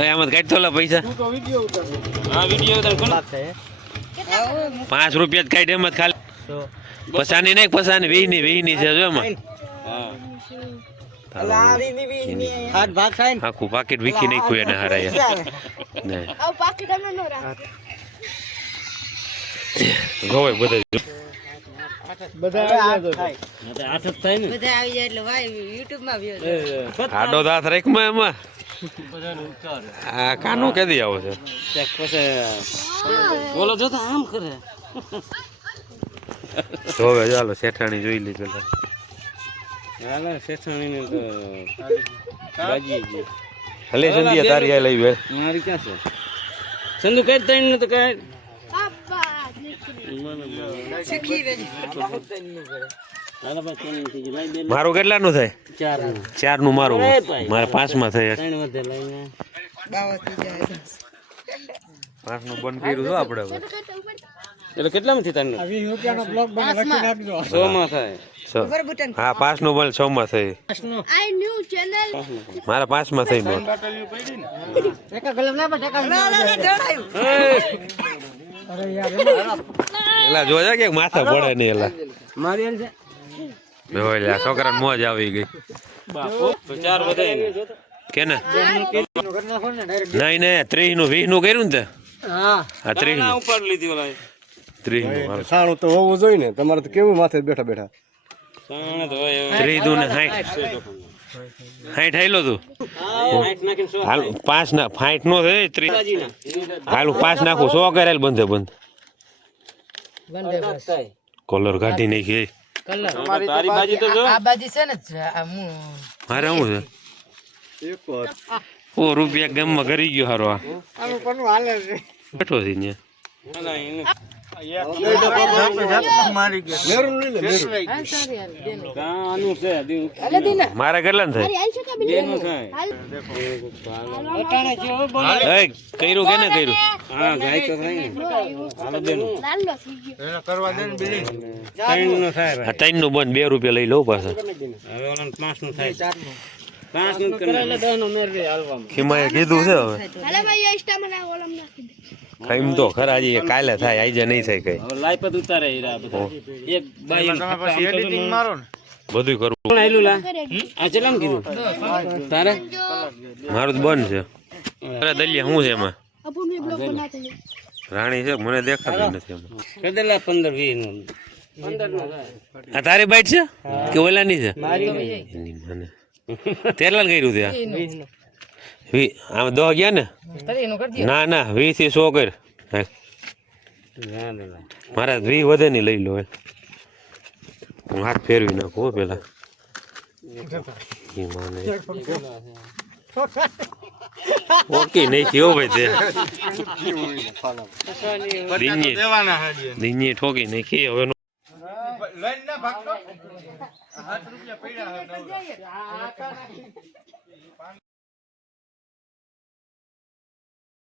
આમાં કાઢતો લા પૈસા. હા વીડિયો ઉતાર. કોણ પાંચ રૂપિયા જ કાઢ એમ જ ખાલી. પસાની નહીં પસાની. વીહની વીહની છે જો એમાં. હા હાથ ભાગ થાય ને. આખું પાકીટ વીખી નાખ્યું એને હરાયા ને. આવું પાકી તમે નો રાખો જોવે બધા બધા આવી જાય આઠ જ થાય ને. બધા આવી જાય એટલે ભાઈ યુટ્યુબમાં વ્યૂ આડો દાંત રાખમાં એમાં. આ કાનો કેદી આવો છે? બોલો જો તો આમ કરે. જોવે ચાલો શેઠાણી જોઈ લી પેલા હાલે શેઠાણીને તો બાજી ગઈ હલે સંધ્યા તારી આ લઈ બે મારી ક્યાં છે? સંધુ કઈ તૈણ ને તો કઈ બાપા દીકરી શીખી રહી હાલો ભાઈ ત્રણ થઈ ગઈ લાઈ દે મારું કેટલાનું થાય? ચારનું મારું. મારે પાંચમાં પાંચમાં થાય થઈ પાંચનું બંધ કર્યું છો આપડે એટલે કેટલામાં માંથી તને સો. માં થાય. હા પાંચનું બંધ છ માં થાય આઈ ન્યુ ચેનલ મારા પાંચમાં થઈ નોટ અરે યાર એલા જોજા કે માથા પડે નહીં એલા. મારી હાલ છે. લ્યા છોકરાને મોજ આવી ગઈ. બાપો તો ચાર વધે ને કે ને કરી ને direct. નહીં નહીં ત્રીસનું વીસનું કર્યું ને તે? હા. ત્રીસનું ઉપર લીધી ઓલા ત્રીસનું મારું સાણું તો હોવું જોઈએ ને તમારે તો કેવું માથે બેઠા બેઠા? સાણે તો હોય હવે. ત્રીસ દુ ને સાઠ હાઈટ હાઈલો તું? હાલ પાંચ ના ફાઈટ નો થાય. હાલ પાંચ નાખું સો કરેલ બંધ બંધ. બંધ બસ કોલર કાઢી નાખી કલર તારી બાજી તો જો. આ બાજી છે ને હું મારે શું છે? એક વાર ઓ રૂપિયા ગામમાં કરી ગયો હારો આ. આનું હાલે છે? બેઠો છે ને અલા, એને મારી કેટલા ને થાય? કર્યું કે ને કર્યું? હા તો થાય ગયો. એને કરવા દે ને બિલી ત્રણનું થાય આ ત્રણનું બંધ બે રૂપિયા લઈ લઉં પાછા. હવે પાંચનું થાય. પાંચનું કીધું છે હવે? એમ તો ખરા હજી કાલે થાય આજે નહીં થાય કઈ. લાઈફ જ ઉતારે હીરા બધા. એક બાઈ તમે પછી એડિટિંગ મારો ને? બધું કરવું કોણ આયલું લા? આ ચેલામ કીધું? તારે? મારું તો બંધ છે. અરે દલિયા શું છે એમાં? અપુન મે બ્લોગ બનાતે હે રાણી છે મને દેખાતું નથી એમાં. કદેલા 15 20 નું. આ તારી બાઈટ છે? કે ઓલાની છે? એની મને. તેરલાલ કર્યું ત્યાં આમ દો ગયા ને? ના ના વીસથી સો કર. મારા વી વધે નહીં લઈ લો. હું. હાથ ફેરવી નાખું પેલા. ઓકે નહીં થયો ભાઈ તે. દિનજી હાજી દિનજી હવે રૂપિયા પડ્યા